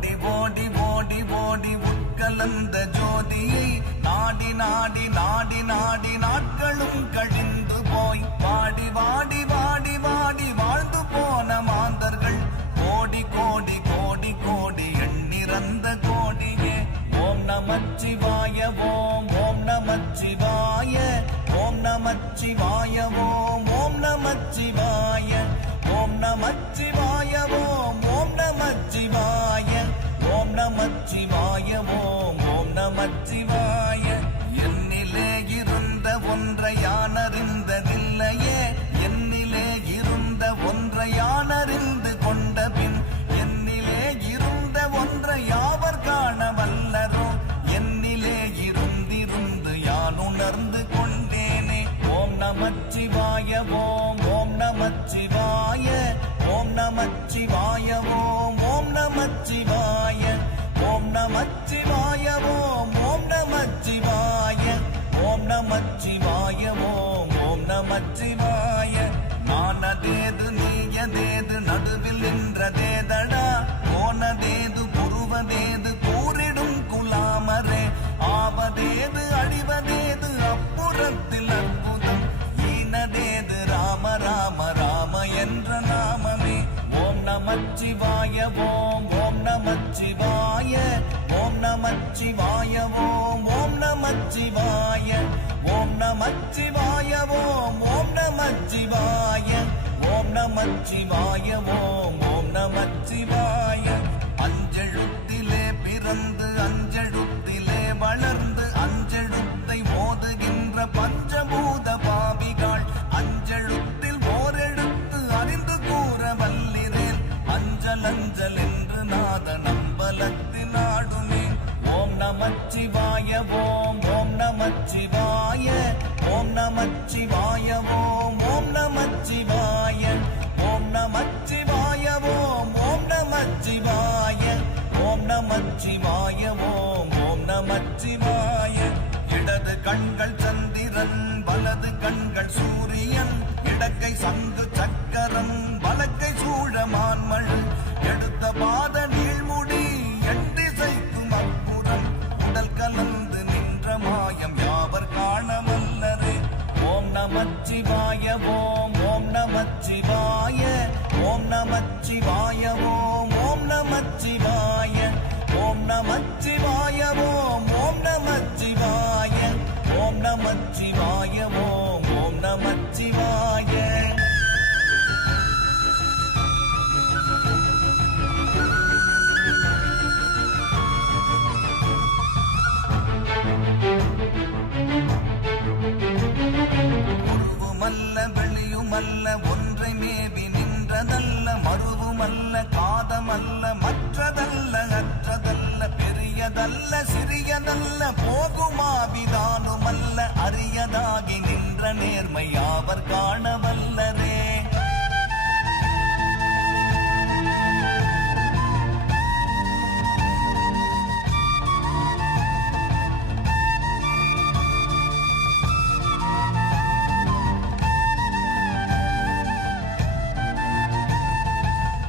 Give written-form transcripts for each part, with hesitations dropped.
ஓடி ஓடி ஓடி ஓடி உட்கலந்த ஜோதியை நாடி நாடி நாடி நாடி நாட்களும் கழிந்து போய் வாடி வாடி வாடி வாடி வாழ்ந்து போன மாந்தர்கள் கோடி கோடி கோடி கோடி எண்ணிறந்த கோடியே. ஓம் நமச்சிவாய ஓம் ஓம் நமச்சிவாய ஓம் நமச்சிவாய ஓம் ஓம் நமச்சிவாய ஓம் நமச்சிவாய ஓம் ஓம் நமச்சிவாய ஓம் நமச்சிவாய ஓம் ஓம் நமச்சிவாய. என்னிலே இருந்த ஒன்றை யானறிந்ததில்லையே, என்னிலே இருந்த ஒன்றை யானறிந்து கொண்ட பின் என்னிலே இருந்த ஒன்றை யாவர் காண வல்லரோ, என்னிலே இருந்திருந்து யான் உணர்ந்து கொண்டேனே. ஓம் நமச்சிவாய ஓம் ஓம் நமச்சிவாய ஓம் நமச்சிவாய ஓம் ஓம் நமச்சிவாய ஓம் நமச்சிவாய ஓம் ஓம் நமச்சிவாய ஓம் நமச்சிவாய ஓம் ஓம் நமச்சிவாய. நானதேது நீயதேது நடுவில் நின்றதேதடா, போனதேது புருவதேது கூறிடும் குலாமரே, ஆவதேது அழிவதேது அப்புறத்தில் அற்புதம், ஈனதேது ராம ராம ராம என்ற நாமமே. ஓம் நமச்சிவாய ஓம் ஓம் நமச்சிவாய ஓம் நமச்சிவாய ஓம் ஓம் நமச்சிவாய ஓம் நமச்சிவாய ஓம் ஓம் நமச்சிவாய ஓம் நமச்சிவாய ஓம் ஓம் நமச்சிவாய. அஞ்செழுத்திலே பிறந்து அஞ்செழுத்திலே வளர்ந்து அஞ்செழுத்தை ஓதுகின்ற பஞ்சபூத பாவிகள் அஞ்செழுத்தில் ஓரெழுத்து அறிந்து கூற வல்லிரேன், அஞ்சல் அஞ்சல் என்று நாத நம்பலத்தின் ஆடுமே. ஓம் நமச்சிவாய ஓம் ஓம் நமச்சிவாய ஓம் நமச்சிவாய ஓம் ஓம் நமச்சிவாய ஓம் நமச்சிவாய ஓம் ஓம் நமச்சிவாய ஓம் நமச்சிவாய ஓம் ஓம் நமச்சிவாய. இடது கண்கள் சந்திரன் வலது கண்கள் சூரியன், இடக்கை சங்கு சக்கரம் வலக்கை சூழமான்மழு, எடுத்த பாத நீழ்முடி எண்டிசைக்கும் அப்புறம் உடல் கலந்து நின்ற மாயம் யாவர் காணவல்லரே. ஓம் நமச்சிவாய ஓம் ஓம் நமச்சிவாய ஓம் நமச்சிவாய ஓம் ஓம் நமச்சிவாய ஓம் நமச்சிவாய ஓம் ஓம் நமச்சிவாய ஓம் நமச்சிவாய ஓம் ஓம் நமச்சிவாய. உருவுமல்ல வெளியுமல்ல ஒன்றை மேவி நின்றதல்ல, மருவுமல்ல காதமல்ல மற்றதல்ல அற்றதல்ல, பெரியதல்ல சிறியதல்ல போகுமாவிதானுமல்ல, அரியதாகி நின்ற நேர்மை யாவர் காணவல்லரே.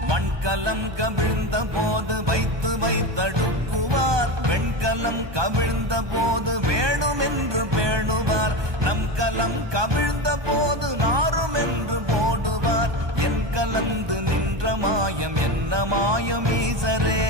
மண்கலம் கவிழ்ந்த போது வைத்து வைத்தடுக்குவார், வெண்கலம் கவிழ்ந்த போது வேணும் என்று பேணுவார், நம் கலம் கவிழ்ந்த போது நாரும் என்று போடுவார், என் கலந்து நின்ற மாயம் என்ன மாயம் ஈசரே.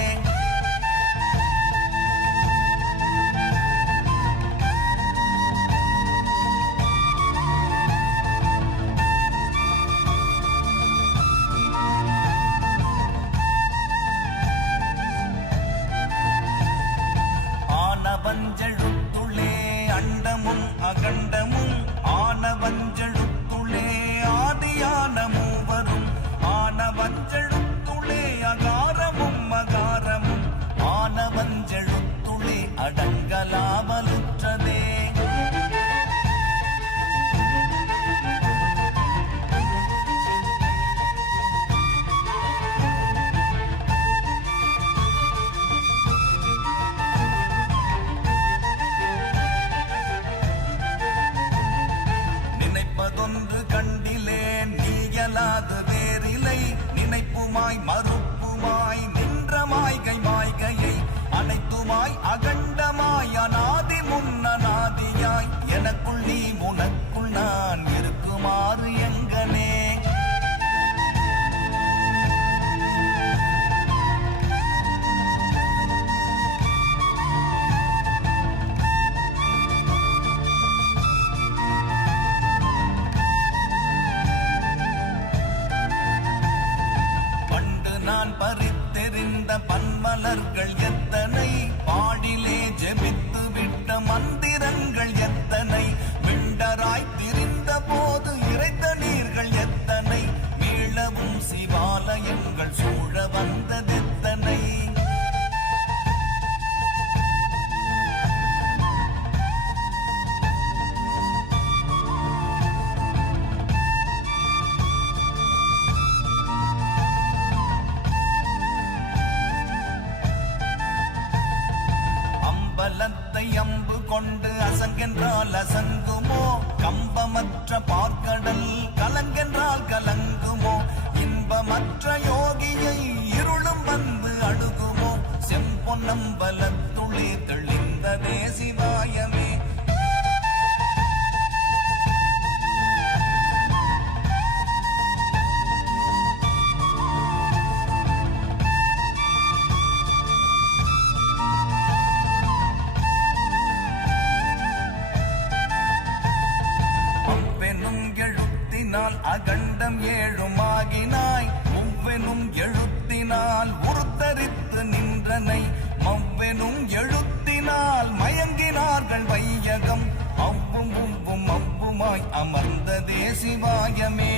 ஆனவஞ்செழுத்துளே அண்டமும் அகண்டமும், ஆனவஞ்செழுத்துளே ஆதியான மூவரும், ஆனவஞ்செழுத்துளே அகாரமும் அகாரமும், ஆனவஞ்செழுத்துளே அடங்கலாமலுற்றதே. நினைப்பது வேறில்லை, நினைப்புமாய் மறுப்புமாய் நின்ற மாய்கை மாய்கை அகண்டமாய் அநாதி முன்னநாதியாய் எனக்குள் நீ உனக்குள் நான் இருக்குமாறு எங்கனே. நான் பறித்தெறிந்த பன்மலர்கள் எத்தனை, பாடிலே ஜெபித்து விட்ட மந்திரங்கள் எத்தனை, விண்டராய் திரிந்த போது இறைத்த நீர்கள் எத்தனை, மீளவும் சிவாலயங்கள் சூழ வந்ததெத்தனை. பலத்தை அம்பு கொண்டு அசங்கென்றால் அசங்குமோ, கம்பமற்ற பார்க்கடல் கலங்கென்றால் கலங்குமோ, இன்பமற்ற யோகியை இருளும் வந்து அணுகுமோ, செம்பொன்னம்பலத்துளே தெளிந்ததே சிவாயமே. அகண்டம் ஏழுமாகினாய், முவ்வெனும் எழுத்தினால் உருத்தரித்து நின்றனை, மவ்வெனும் எழுத்தினால் மயங்கினார்கள் வையகம், அவ்வும் உவ்வும் அவ்வுமாய் அமர்ந்ததே சிவாயமே.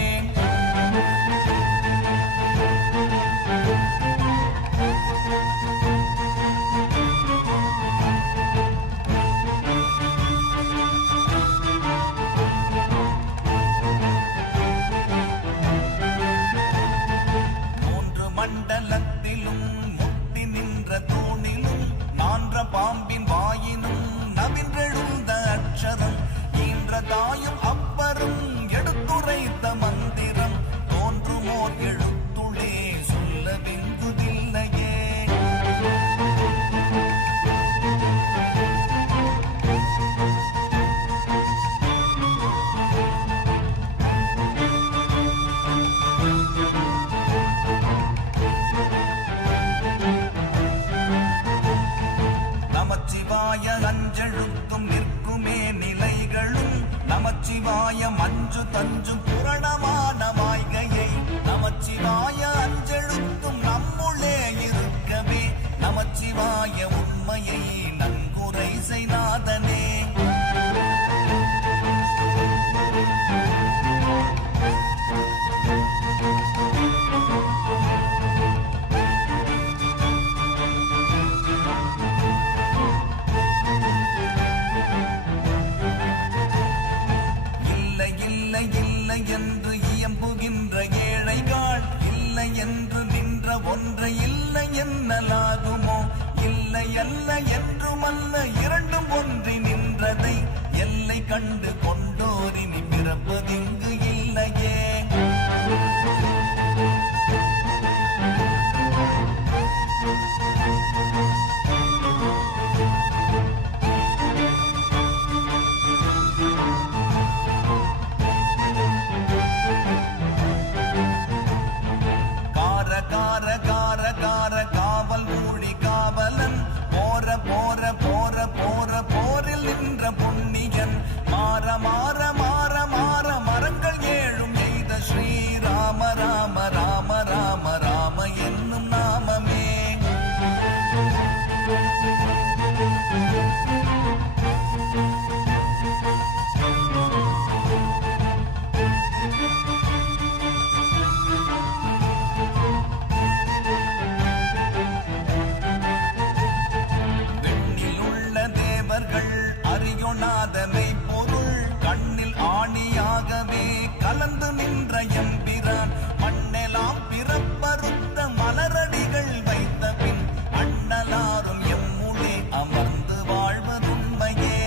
மண்டலத்திலும் முட்டி நின்ற தூணிலும் நான்ற பாம்பின் வாயினும் நவின்றெழுந்த அக்ஷரம், ஈன்ற தாயும் அப்பரும் எடுத்துரைத்த மந்திரம், தோன்றுமோர் எழுத்துளே சொல்ல விங்குதில்லையே. நமச்சிவாய அஞ்செழுத்தும் நிற்குமே நிலைகளும், நமச்சிவாய மஞ்சு தஞ்சும் புரணமான மாய்கையை, நமச்சிவாய அஞ்செழுத்தும் நம்முள்ளே இருக்கவே, நமச்சிவாய உண்மையை நன்குரை செய்நாதனே. இல்லை என்று இயம்புகின்ற ஏழைகள், இல்லை என்று நின்ற ஒன்றை இல்லை என்னலாகுமோ, இல்லை அல்ல என்றுமல்ல இரண்டும் ஒன்றி நின்றதை, எல்லை கண்டு கொண்டோரினி பிறப்பதிங்கு இல்லையே. காவல் மூடி காவலன், போற போற போற போற போரில் நின்ற புண்ணியன், மாற மாற மாற மாற மரங்கள் ஏழும் எய்த ஸ்ரீராம ராம ராம ராம ராம என்னும் நாமமே. அறியொணாதமை பொருள் கண்ணில் ஆணியாகவே கலந்து நின்ற எம்பிரான், மண்ணெலாம் பிறப்பறுத்த மலரடிகள் வைத்த பின் அண்ணலாரும் எம்முளே அமர்ந்து வாழ்வதுண்மையே.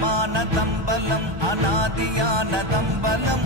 அகண்டமான தம்பலம் அநாதியான தம்பலம்